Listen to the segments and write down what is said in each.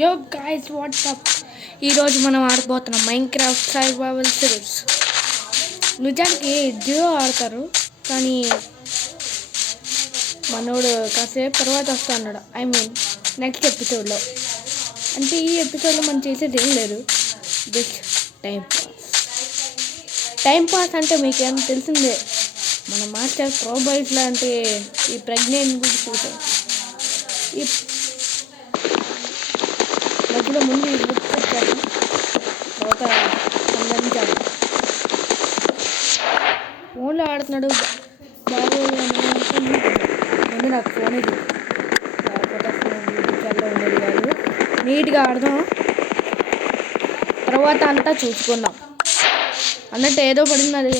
యో guys WhatsApp ఈరోజు మనం ఆడబోతున్నాం మైన్క్రాఫ్ట్ సర్వైవల్ సిరీస్. నిజానికి జియో ఆడతారు, కానీ మనోడు కాసేపు తర్వాత వస్తా అన్నాడు. నెక్స్ట్ ఎపిసోడ్లో. అంటే ఈ ఎపిసోడ్లో మనం చేసేది ఏం లేదు, జస్ట్ టైం పాస్ అంటే మీకేం తెలిసిందే. మన మాస్టర్ ప్రోబైట్ లాంటి ఈ ప్రెగ్నెంట్ గురించి చూసాం. ఈ మధ్యలో ముందు గుర్తొచ్చాడు, తర్వాత సంబంధించాడు. ఫోన్లో ఆడుతున్నాడు బాగోదు ముందు నాకు ఫోన్ ఇది, లేకపోతే ఫోన్ ఉండేది కాదు. నీట్గా ఆడదాం, తర్వాత అంతా చూసుకుందాం అన్నట్టు. ఏదో పడింది, అది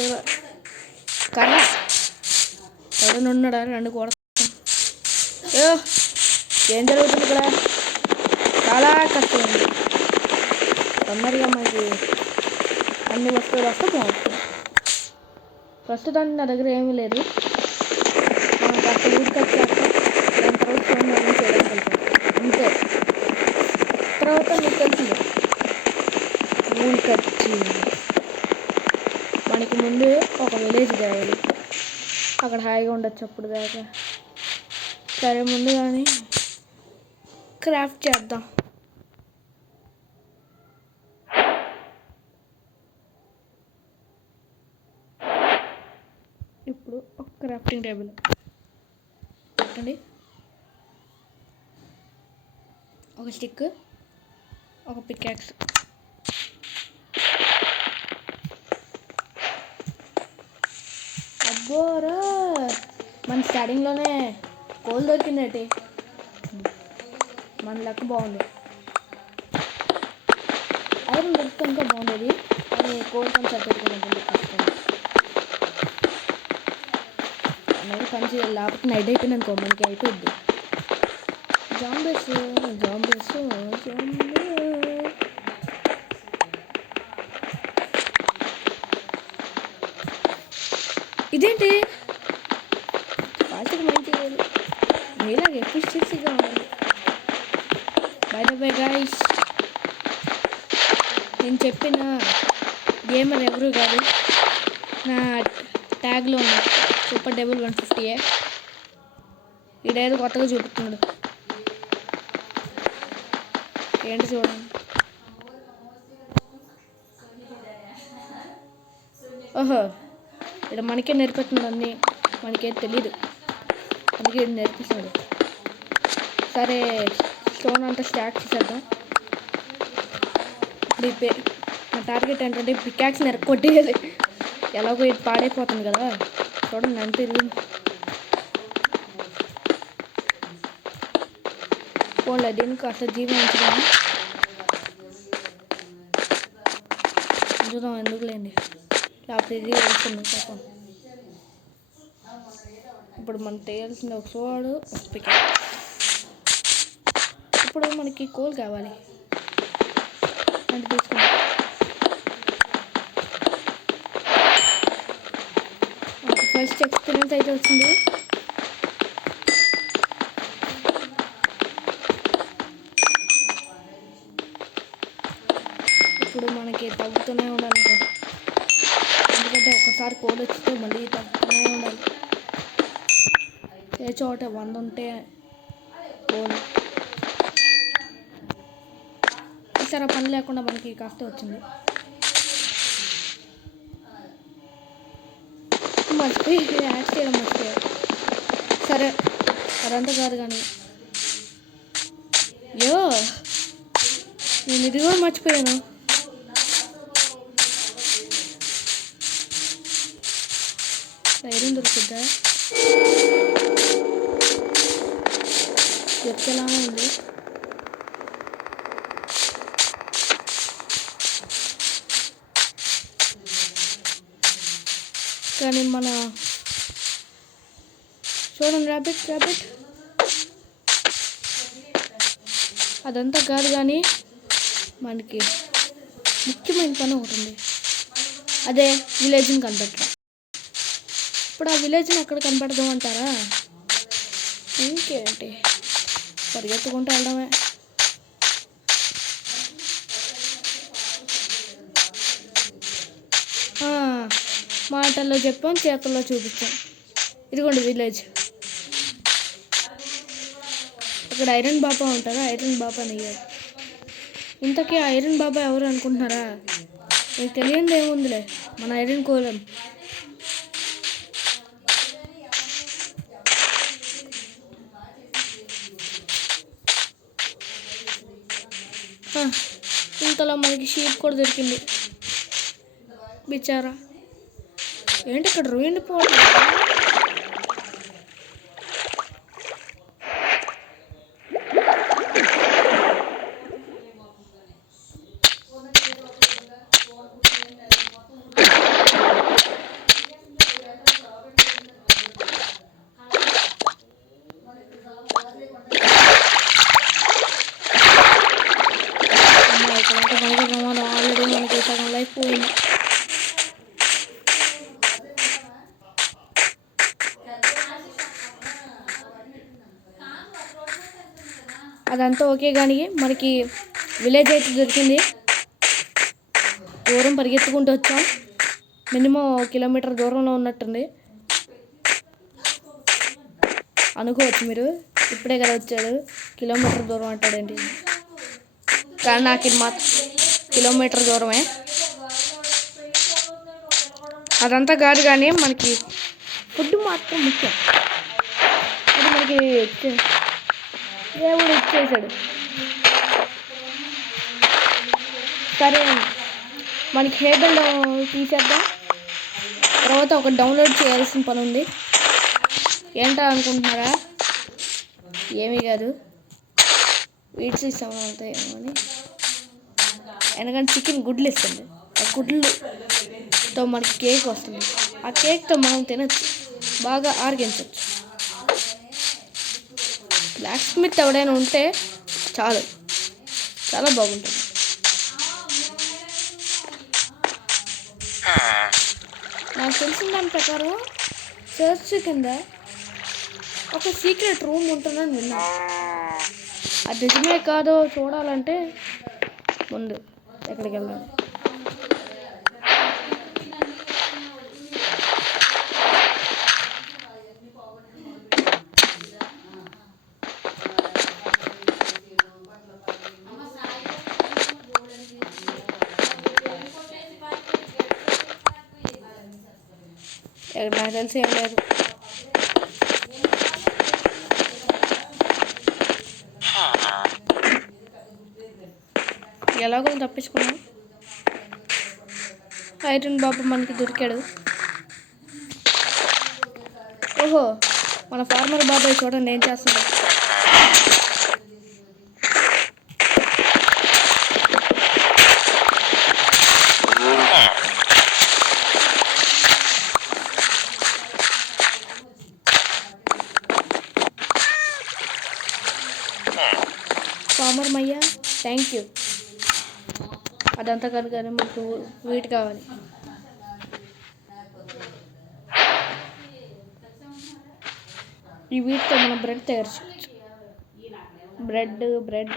కర్ర ఎవరైనా ఉన్నాడా? రెండు కూడా ఏం జరుగుతుంది ఇక్కడ? చాలా కష్టమైంది. తొందరగా మనకి అన్ని వస్తువులు వస్తే బాగుంటుంది. ప్రస్తుతానికి నా దగ్గర ఏమీ లేదు. మనం కాస్త ఊరికి వచ్చాక దాని తర్వాత ఫోన్ చేయడానికి వెళ్తాం అంతే. తర్వాత మీకు తెలిసింది ఊరికి వచ్చి మనకి ముందు ఒక విలేజ్ కావాలి, అక్కడ హాయిగా ఉండొచ్చు అప్పుడు దాకా. సరే, ముందు కానీ క్రాఫ్ట్ చేద్దాం. ఇప్పుడు ఒక క్రాఫ్టింగ్ టేబుల్ పెట్టండి, ఒక స్టిక్, ఒక పికాక్స్. అబ్బోరా, మన స్టార్టింగ్లోనే కోల్ దొరికిందటి. మన లక్ బాగుంది. ఐరన్ దొరికితే ఇంకా బాగుండేది, అది కోల్ కొంచెం పెట్టుకున్నది కష్టం. అనేది పని చేయాలి, లేకపోతే నైట్ అయిపోయింది అనుకో మనకి అయిపోద్ది. జాంబీస్ ఇదేంటి పాటకు మంచి చేయాలి, మీలాగే ఎఫిషియన్సీగా ఉండాలి. బై ద వే గైస్, నేను చెప్పిన గేమర్ ఎవరు కాదు, నా ట్యాగ్లో ఉన్న సూపర్ డబుల్ 150. ఇడేదో కొత్తగా చూపుతున్నాడు, ఏంటి చూడండి. ఓహో, ఇక్కడ మనకే నేర్పిస్తున్నాడు అన్నీ, మనకేం తెలీదు, అందుకే నేర్పిస్తున్నాడు. సరే, స్టోన్ అంతా స్టాక్ చేసేద్దాం. ఇప్పుడు నా టార్గెట్ ఏంటంటే పికాక్స్ కొట్టేయాలి. ఎలాగో ఇది పాడైపోతుంది కదా, చూడండి అంతే. పోలే, దీనికి కాస్త జీవించడం చూద్దాం, ఎందుకులేండి, లేకపోతే ఇది వస్తుంది పాపం. ఇప్పుడు మనకు తెలియాల్సింది ఒక సోడు, ఒక పికాక్. ఇప్పుడు మనకి కోల్ కావాలి అంటే తీసుకుంటాం. ఫస్ట్ ఎక్స్పీరియన్స్ అయితే వచ్చింది. ఇప్పుడు మనకి తగ్గుతూనే ఉండాలి, ఎందుకంటే ఒకసారి కోడ్ వచ్చితే మళ్ళీ తగ్గుతూనే ఉండాలి. ఏ చోట 100 ఉంటే కోడ్. ఈసారి పని లేకుండా మనకి కాస్త వచ్చింది. మర్చిపోయి యాడ్ చేయడం మర్చిపోయారు. సరే, అదంతా కాదు కానీ నేను ఇది కూడా మర్చిపోయాను. ఐరన్ దొరుకుద్దా? దొరికేలా ఉంది. కానీ మన చూడండి, ర్యాబిట్ అదంతా కాదు కానీ మనకి ముఖ్యమైన పని ఒకటి ఉంది, అదే విలేజ్ని కనిపెట్టడం. ఇప్పుడు ఆ విలేజ్ని ఎక్కడ కనపడదాం అంటారా? ఇంకేంటి, పరిగెత్తుకుంటూ వెళ్ళడమే. మాటల్లో చెప్పాం, చేతుల్లో చూపించాం. ఇదిగోండి విలేజ్. ఇక్కడ ఐరన్ బాబా ఉంటారు, ఐరన్ బాబా అయ్యారు. ఇంతకీ ఐరన్ బాబా ఎవరు అనుకుంటున్నారా? మీకు తెలియంది ఏముందిలే, మన ఐరన్ కోలం. ఇంతలో మనకి షీప్ కూడా దొరికింది. బిచారా, ఏంటి ఇక్కడ రూయిండ్ పోవట్లేదు? ఆల్రెడీ మనకి సగం లైఫ్ పోయింది. అదంతా ఓకే, కానీ మనకి విలేజ్ అయితే దొరికింది. దూరం పరిగెత్తుకుంటూ వచ్చాం. మినిమం కిలోమీటర్ దూరంలో ఉన్నట్టుంది అనుకోవచ్చు మీరు. ఇప్పుడే కదా వచ్చాడు, కిలోమీటర్ దూరం అంటాడండి. కానీ నాకు ఇది మాత్రం కిలోమీటర్ దూరమే. అదంతా కాదు, కానీ మనకి ఫుడ్ మాత్రం ముఖ్యం. అది మనకి దేవుడు ఇచ్చేసాడు. సరే, మనకి హేబుల్ తీసేద్దాం. తర్వాత ఒక డౌన్లోడ్ చేయాల్సిన పని ఉంది. ఏంటో అనుకుంటున్నారా? ఏమీ కాదు, వీడ్స్ ఇస్తాము అంతే ఏమో అని. ఎందుకంటే చికెన్ గుడ్లు ఇస్తుంది. ఆ గుడ్లుతో మనకి కేక్ వస్తుంది. ఆ కేక్తో మనం తినచ్చు, బాగా ఆరగించవచ్చు. బ్లాక్ స్మిత్ ఎవడైనా ఉంటే చాలు, చాలా బాగుంటుంది. నాకు తెలిసిన దాని ప్రకారం చర్చ్ కింద ఒక సీక్రెట్ రూమ్ ఉంటుందని విన్నాను. అది నిజమే కాదో చూడాలంటే ముందు ఎక్కడికి వెళ్ళాలి. నాకు తెలిసి ఏం లేదు. ఎలాగో తప్పించుకున్నాం. ఐరన్ బాబు మనకి దొరికాడు. ఓహో, మన ఫార్మర్ బాబాయ్ చూడండి ఏం చేస్తున్నాడు. ఫార్మర్ మయ్యా, థ్యాంక్ యూ. అదంతా కాదు, కానీ మనకు వీట్ కావాలి. ఈ వీటితో మనం బ్రెడ్ తయారు చేయొచ్చు. బ్రెడ్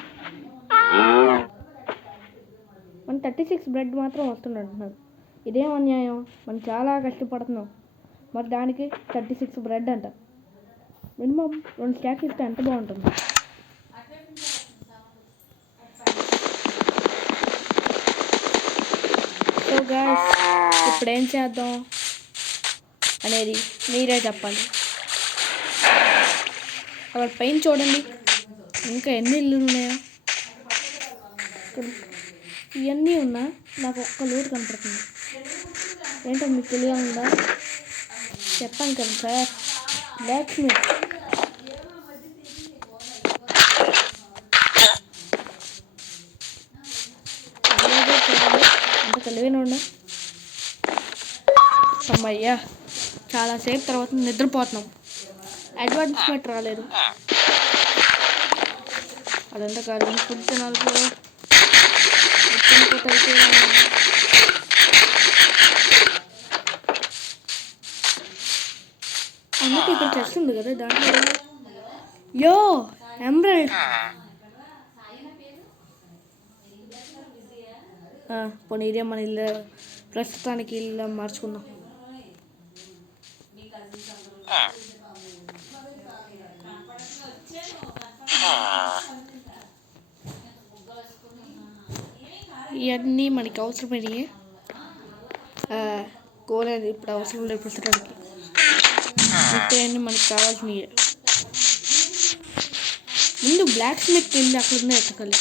మన 36 బ్రెడ్ మాత్రం వస్తుంది అంటున్నారు. ఇదేం అన్యాయం, మనం చాలా కష్టపడుతున్నాం, మరి దానికి 36 బ్రెడ్ అంట. మినిమం 2 స్టాక్స్ ఇస్తే ఎంత బాగుంటుంది. సో గాయ్స్, ఇప్పుడు ఏం చేద్దాం అనేది మీరే చెప్పాలి. అక్కడ పైన చూడండి, ఇంకా ఎన్ని ఇల్లు ఉన్నాయో. ఇవన్నీ ఉన్నా నాకు ఒక్క లోటు కనపడుతుంది. ఏంటో మీకు తెలియదా? చెప్పాను కదా సార్, బ్లాక్ స్మిత్. అంత తెలివైన ఉండ. అమ్మయ్యా, చాలాసేపు తర్వాత నిద్రపోతున్నాం. అడ్వాన్స్మెంట్ రాలేదు. అదంతా కాదు, ఫుడ్ తినాలి కూడా. అన్నట్టు ఇక్కడ చేస్తుంది కదా, దాంట్లో యో ఎమరాల్డ్. పోనీ ఇదే మన ఇల్లు, ప్రస్తుతానికి ఇల్లు మార్చుకుందాం. ఇవన్నీ మనకి అవసరమైనవి. కోలేదు ఇప్పుడు అవసరం లేదు ప్రస్తుతానికి. ఇవన్నీ మనకి కావాల్సినవి. ముందు బ్లాక్ స్మిత్ వెళ్ళి అక్కడ ఎత్తకాలి.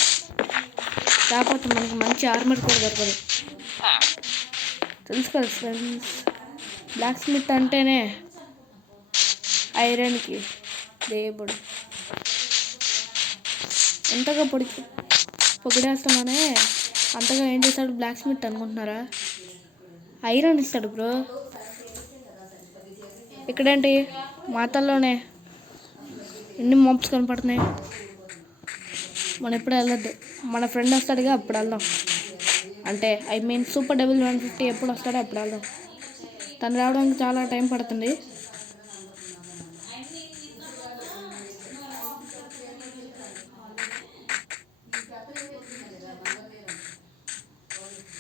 కాకపోతే మనకి మంచి ఆర్మర్ కూడా దొరకదు. తెలుసు కదా ఫ్రెండ్స్, బ్లాక్ స్మిత్ అంటేనే ఐరన్కి దేవుడు. ఎంతగా పొగిడేస్తున్నానే అంతగా ఏం చేస్తాడు బ్లాక్ స్మిత్ అనుకుంటున్నారా? ఐరన్ ఇస్తాడు బ్రో. ఇక్కడేంటి మాతల్లోనే ఎన్ని మాబ్స్ కనపడుతున్నాయి. మనం ఎప్పుడు వెళ్ళొద్దు, మన ఫ్రెండ్ వస్తాడుగా అప్పుడు వెళ్దాం. అంటే సూపర్ డబుల్ 150 ఎప్పుడు వస్తాడో అప్పుడు వెళ్దాం. తను రావడానికి చాలా టైం పడుతుంది.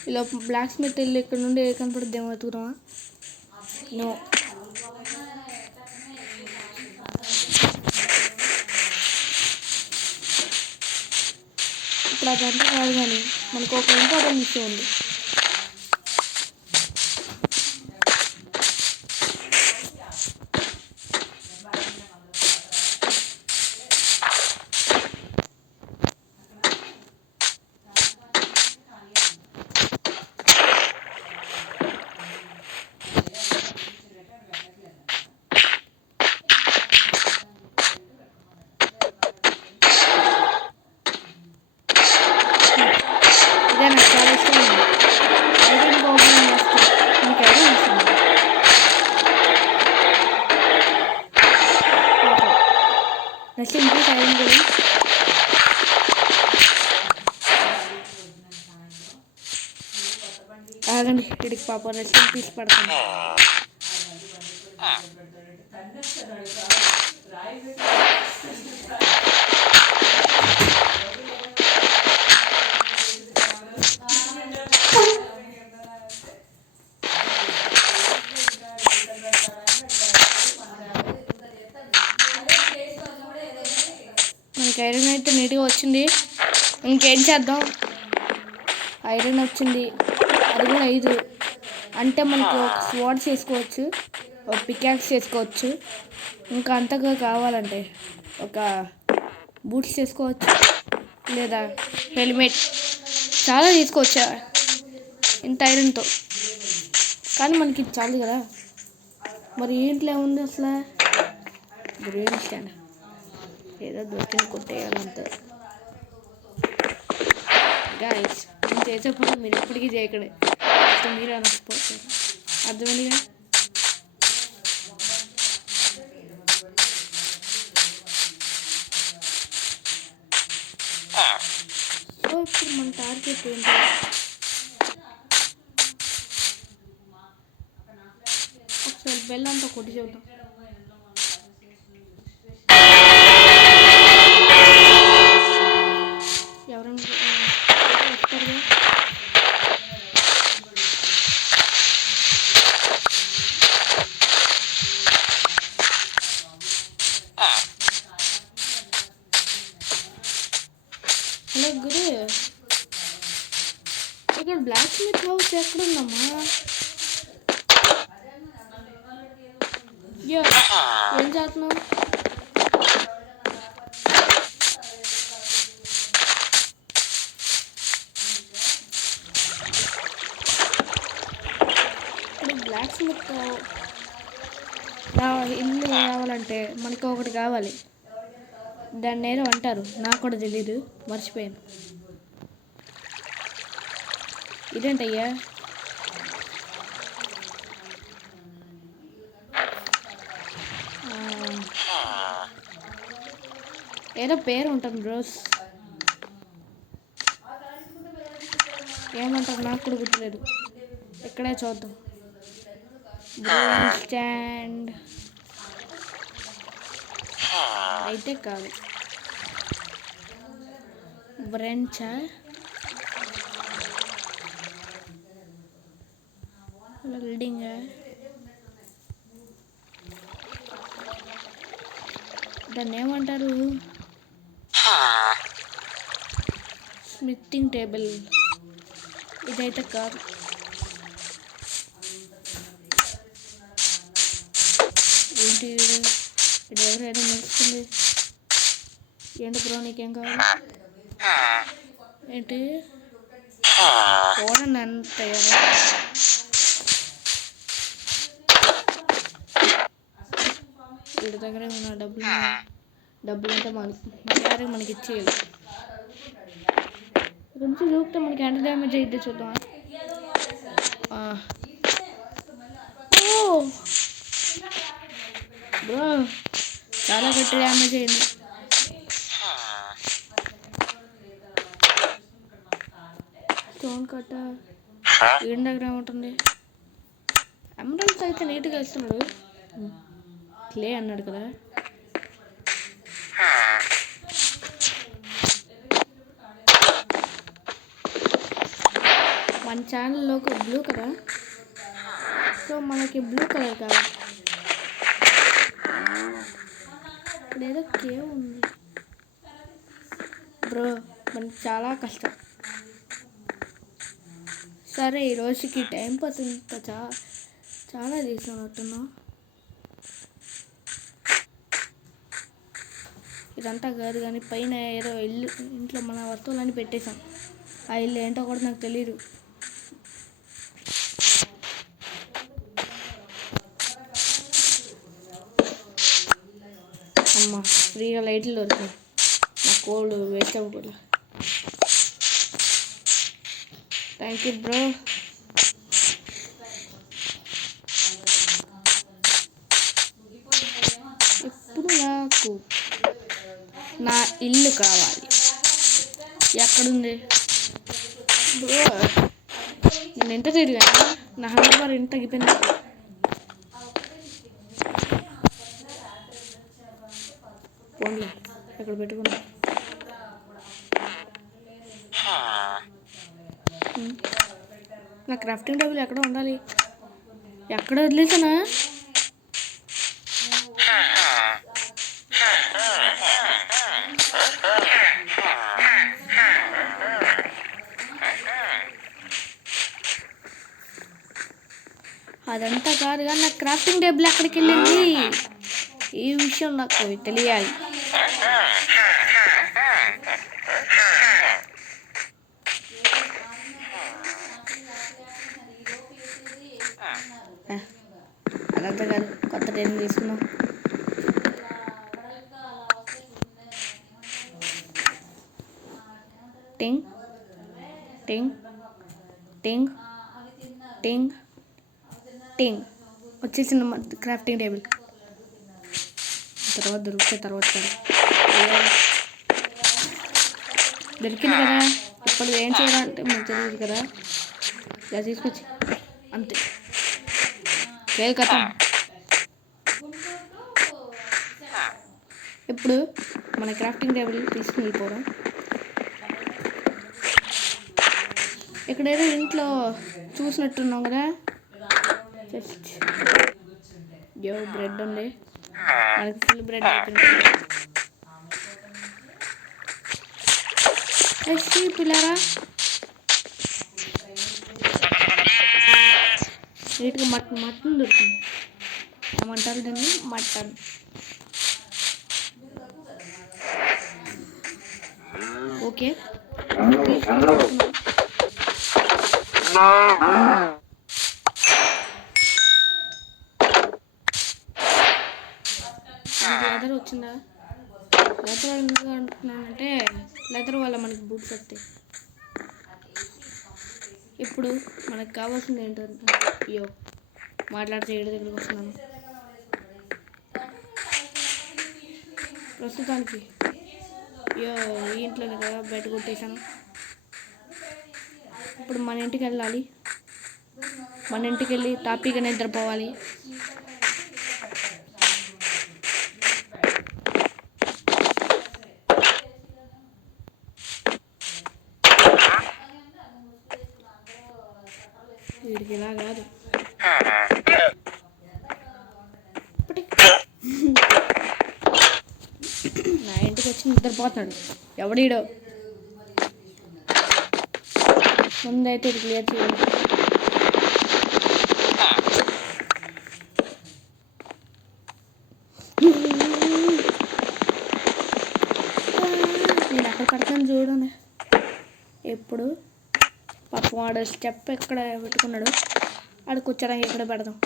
ఇలా బ్లాక్ స్మిత్ వెళ్ళి ఇక్కడ నుండి ఏ కనపడుద్ది ఏమో వెతుకుతామా? నో. ఇప్పుడు అదంతా కాదు, కానీ మనకు ఒక ఇంపార్టెంట్ విషయం ఉంది. ఇదే నాకు చాలా ఇష్టం ఉంది. ఐరన్ గోబుల్ మీకు ఐరన్ ఇస్తుంది. నచ్చింది ఐరన్ గోబుల్. ఆగండి, ఇడికి పాప రెస్ట్ పీస్ పడుతుంది. మనకి ఐరన్ అయితే నీట్గా వచ్చింది. ఇంకేం చేద్దాం? ఐరన్ వచ్చింది, అది కూడా 5. అంటే మనకు ఒక స్వాడ్ చేసుకోవచ్చు, ఒక పికాక్స్ చేసుకోవచ్చు. ఇంకా అంతగా కావాలంటే ఒక బూట్స్ చేసుకోవచ్చు, లేదా హెల్మెట్ చాలా తీసుకోవచ్చా ఇంత ఐరన్తో. కానీ మనకి ఇది చాలు కదా. మరి ఏంట్లో ఏముంది అసలు? బ్రెయిన్ స్టాండ్ ఏదో దొరికింది, కొట్టేయాలంతే. గైస్, నేను చేసేప్పుడు మీరు ఎప్పటికీ చేయకడే, మీరు అనకపోతారు. అర్థమైందిగా? సో ఇప్పుడు మన టార్గెట్ ఏంటి? ఒకసారి బెల్ అంతా కొట్టి చూద్దాం. ఎవరైనా వస్తారుగా? హలో గురు, ఇక్కడ బ్లాక్ స్మిత్ హౌస్ ఎక్కడుందమ్మా? ఏం చేస్తున్నావు? బ్లాక్ స్మిత్ ఇల్లు కావాలంటే మనకు ఒకటి కావాలి. దాన్ని ఏదో అంటారు, నాకు కూడా తెలీదు, మర్చిపోయాను. ఇదేంటయ్యా? ఏదో పేరు ఉంటుంది బ్రోస్, ఏమంటారు నాకు కూడా గుర్తులేదు. ఇక్కడే చూద్దాం. బ్రెయిన్ స్టాండ్ అయితే కాదు, బ్రెంచా? వెల్డింగ్ దాన్ని ఏమంటారు? స్మిత్తింగ్ టేబుల్. ఇదైతే కాదు. ఏంటి ఇది ఎవరు ఏదో నడుస్తుంది? ఏంటి బ్రో నీకేం కావాలి? ఏంటి ఫోన్ అంత వీడి దగ్గర ఉన్న డబ్బులు అంటే మనకి ఇచ్చేయాలి. కొంచెం చూపితే మనకి ఎంత డ్యామేజ్ అయితే చూద్దాం. బ్రో చాలా గట్టి డ్యామేజ్ అయింది. స్టోన్ కట్ట వీడి దగ్గర ఏముంటుంది? ఎమరాల్డ్స్ అయితే నీట్గా ఇస్తున్నాడు. క్లే అన్నాడు కదా. మన ఛానల్లోకి బ్లూ కదా, సో మనకి బ్లూ కలర్ కావాలి. ఇక్కడ ఏదో కేవ్ ఉంది బ్రో, మనకి చాలా కష్టం. సరే ఈ రోజుకి టైం పాస్ ఇంత చాలా తీసుకున్నట్టున్నా. ఇదంతా కాదు కానీ పైన ఏదో ఇంట్లో మన వస్తువులన్నీ పెట్టేశాం. ఆ ఇల్లు ఏంటో కూడా నాకు తెలియదు. అమ్మ ఫ్రీగా లైట్లు దొరికాయి. నా కోల్డ్ వేస్ట్ అవ్వకూడదు. Thank you bro. ఇప్పుడు నాకు నా ఇల్లు కావాలి. ఎక్కడుంది బ్రో? నేను ఎంత తిరిగాను, నా హండ్రెడ్ ఎంత తగ్గిపోయింది. ఫోన్లో ఎక్కడ పెట్టుకున్నా? నా క్రాఫ్టింగ్ టేబుల్ ఎక్కడ ఉండాలి? ఎక్కడ వదిలేసానా? అదంతా కాదు కానీ నా క్రాఫ్టింగ్ టేబుల్ ఎక్కడికి వెళ్ళింది? ఈ విషయం నాకు తెలియాలి. అదంతా కాదు, కొత్త టేబుల్ తీసుకున్నాం. టింగ్ టింగ్ టింగ్ టింగ్ టింగ్ వచ్చేసిన క్రాఫ్టింగ్ టేబుల్. తర్వాత దొరికితే తర్వాత దొరికింది కదా. ఇప్పుడు ఏం చేయాలంటే మనకు తెలియదు కదా. ఇలా తీసుకొచ్చి అంతే కేక్ కథం. ఇప్పుడు మన క్రాఫ్టింగ్ టేబుల్ తీసుకుని వెళ్ళిపోవడం. ఇక్కడేదో ఇంట్లో చూసినట్టున్నాం కదా. జస్ట్ బ్రెడ్ ఉంది, మనకి ఫుల్ బ్రెడ్ అయిపోయింది. పిల్లరా నీట్గా మటన్ దొరికింది. ఏమంటారు దీన్ని? మటన్. ఓకే లెదర్ వచ్చిందా? లెదర్ ఎందుకు అంటున్నానంటే లెదర్ వల్ల మనకి బూట్స్ వస్తాయి. ఇప్పుడు మనకు కావాల్సింది ఏంటంటే, అయ్యో మాట్లాడితే ఏడు దగ్గరికి వస్తున్నాను. ప్రస్తుతానికి అయ్యో ఈ ఇంట్లోనే కదా బయట కొట్టేశాను. ఇప్పుడు మన ఇంటికి వెళ్ళాలి. మన ఇంటికి వెళ్ళి తాపీగా నిద్రపోవాలి. వీడికి ఇలా కాదు. వచ్చి నిద్రపోతున్నాడు. ఎవడీడో ముందైతే ఇది క్లియర్ చేయాలి. నేను ఎక్కడ పడతాను చూడండి. ఎప్పుడు పాపం వాడు స్టెప్ ఎక్కడ పెట్టుకున్నాడు, ఆడు కూర్చోడానికి ఎక్కడ పెడదాం.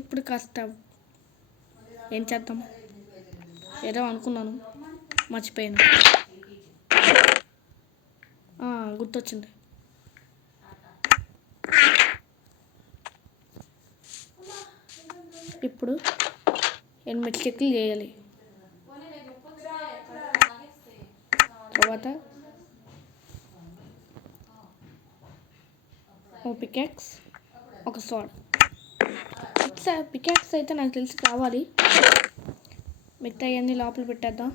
ఇప్పుడు కాస్త ఏం చేద్దాం ఏదో అనుకున్నాను, మర్చిపోయాను. గుర్తొచ్చింది. ఇప్పుడు 8 చెక్కులు చేయాలి. తర్వాత ఒక పికాక్స్, ఒక స్వాడ్. పికాక్స్ అయితే నాకు తెలిసి కావాలి. మిగతా అవన్నీ లోపల పెట్టేద్దాం.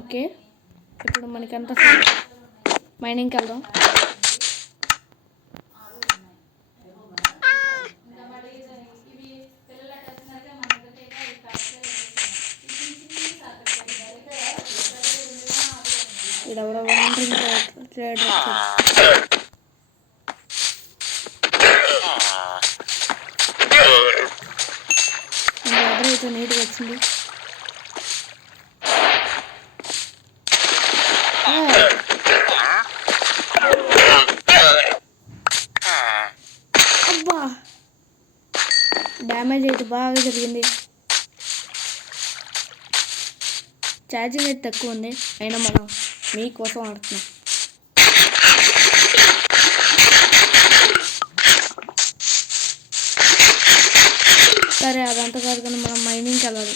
ఓకే, ఇప్పుడు మనకంతా మైనింగ్కి వెళ్దాం. ఇడెవరో ట్రేడర్ ఎదురైతే నీట్గా వచ్చింది. అబ్బా, డ్యామేజ్ అయితే బాగా జరిగింది. ఛార్జింగ్ అయితే తక్కువ ఉంది, అయినా మనం మీకోసం ఆడుతున్నాం. సరే, అదంతా కాదు కానీ మనం మైనింగ్కి వెళ్ళాలి.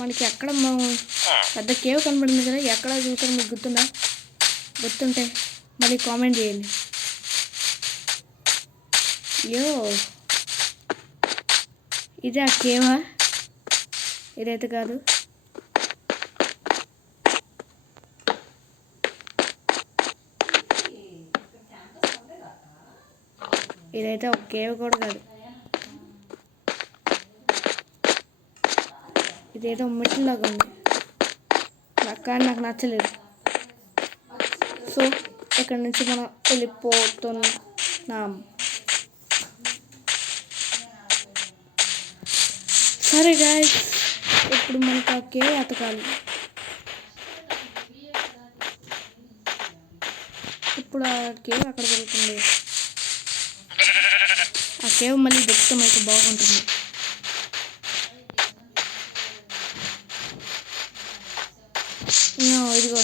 మనకి ఎక్కడ పెద్ద కేవ్ కనబడింది కదా, ఎక్కడ చూసారు మీకు గుర్తుందా? గుర్తుంటే మళ్ళీ కామెంట్ చేయండి. అయ్యో, ఇదే ఆ కేవా? ఇదైతే కాదు. ఇదైతే ఒక కేవ్ కూడా కాదు. ఇదేదో మెట్లులాగా ఉంది, కానీ నాకు నచ్చలేదు. సో ఇక్కడ నుంచి మనం వెళ్ళిపోతున్నాం. సరే గాయ్స్, ఇప్పుడు మనకు ఆ కేవ్ ఎతకాలి. ఇప్పుడు ఆ కేవ్ అక్కడ దొరుకుతుంది. ఆ కేవ్ మళ్ళీ దొరుకుతాం అయితే బాగుంటుంది. ఇదిగో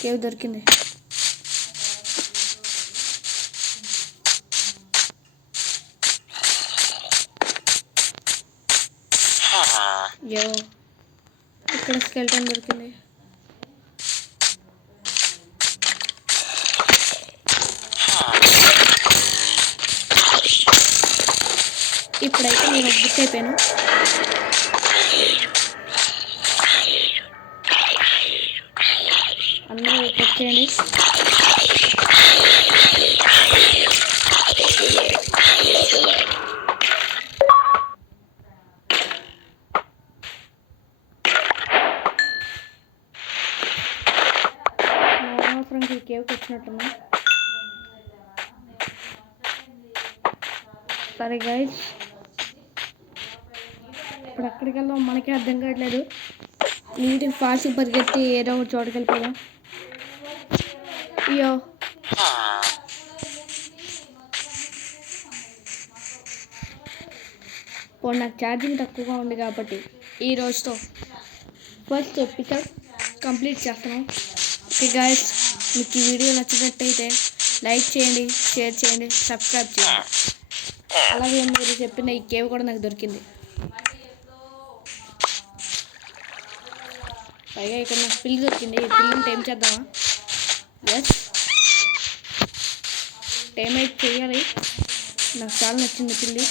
కేవ్ దొరికింది. ఇక్కడ స్కెల్టన్ దొరికింది. ఇప్పుడైతే నేను బుక్ అయిపోయాను. అందరూ వచ్చేయండి. అవసరంగా ఈ కేవ్కి వచ్చినట్టున్నా. సరే గైస్, ఇప్పుడు ఎక్కడికి వెళ్దాం మనకే అర్థం కావట్లేదు. నీటికి ఫాస్ట్ పరిగెత్తి ఏదో ఒక చోటుకి వెళ్ళిపోదాం. అయ్యో, ఇప్పుడు నాకు ఛార్జింగ్ తక్కువగా ఉంది కాబట్టి ఈ రోజుతో ఫస్ట్ ఎపిసోడ్ కంప్లీట్ చేస్తున్నాం. ఓకే గైస్, మీకు ఈ వీడియో నచ్చినట్టయితే లైక్ చేయండి, షేర్ చేయండి, సబ్స్క్రైబ్ చేయండి. అలాగే మీరు చెప్పిన ఈ కేవ్ కూడా నాకు దొరికింది. పైగా ఇక్కడ నాకు పిల్లి దొరికింది. ఈ పిల్లిని టైం చేద్దామా? ఎస్, టైం అయితే చేయాలి. నాకు చాలా నచ్చింది పిల్లి.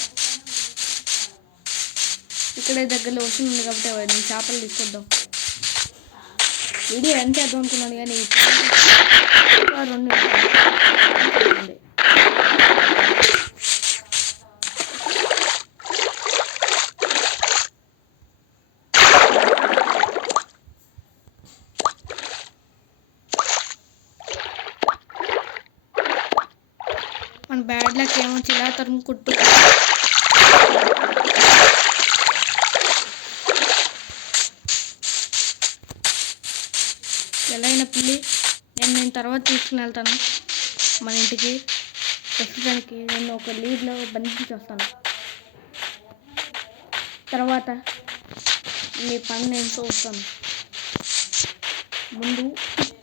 ఇక్కడే దగ్గరలో ఓషన్ ఉంది కాబట్టి నేను చేపలు తీసుకొద్దాం. వీడియో ఎంత చేద్దాం అనుకున్నాను కానీ ఇంకా 2 నిమిషాలు. మన బ్యాడ్ లక్ ఏమో చిలా తరుము కుట్టు. ఎలా అయినా పిల్లి నేను తర్వాత తీసుకుని వెళ్తాను మన ఇంటికి. ప్రస్తుతానికి నేను ఒక లీడ్లో బంధించి వస్తాను. తర్వాత మీ పని నేను చూస్తాను. ముందు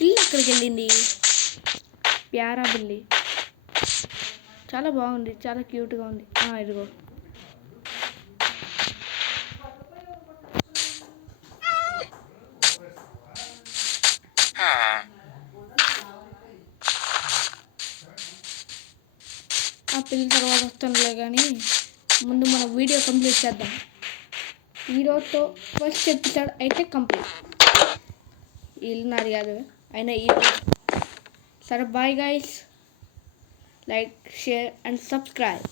పిల్లి అక్కడికి వెళ్ళింది. ప్యారా బిల్లి చాలా బాగుంది, చాలా క్యూట్గా ఉంది. ఇదిగో ఆ పిల్లి తర్వాత వస్తానులే, కానీ ముందు మన వీడియో కంప్లీట్ చేద్దాం. ఈరోజుతో ఫస్ట్ ఎపిసోడ్ అయితే కంప్లీట్. ఇల్లు నాది కాదు అయినా సరే bye guys, like share and subscribe.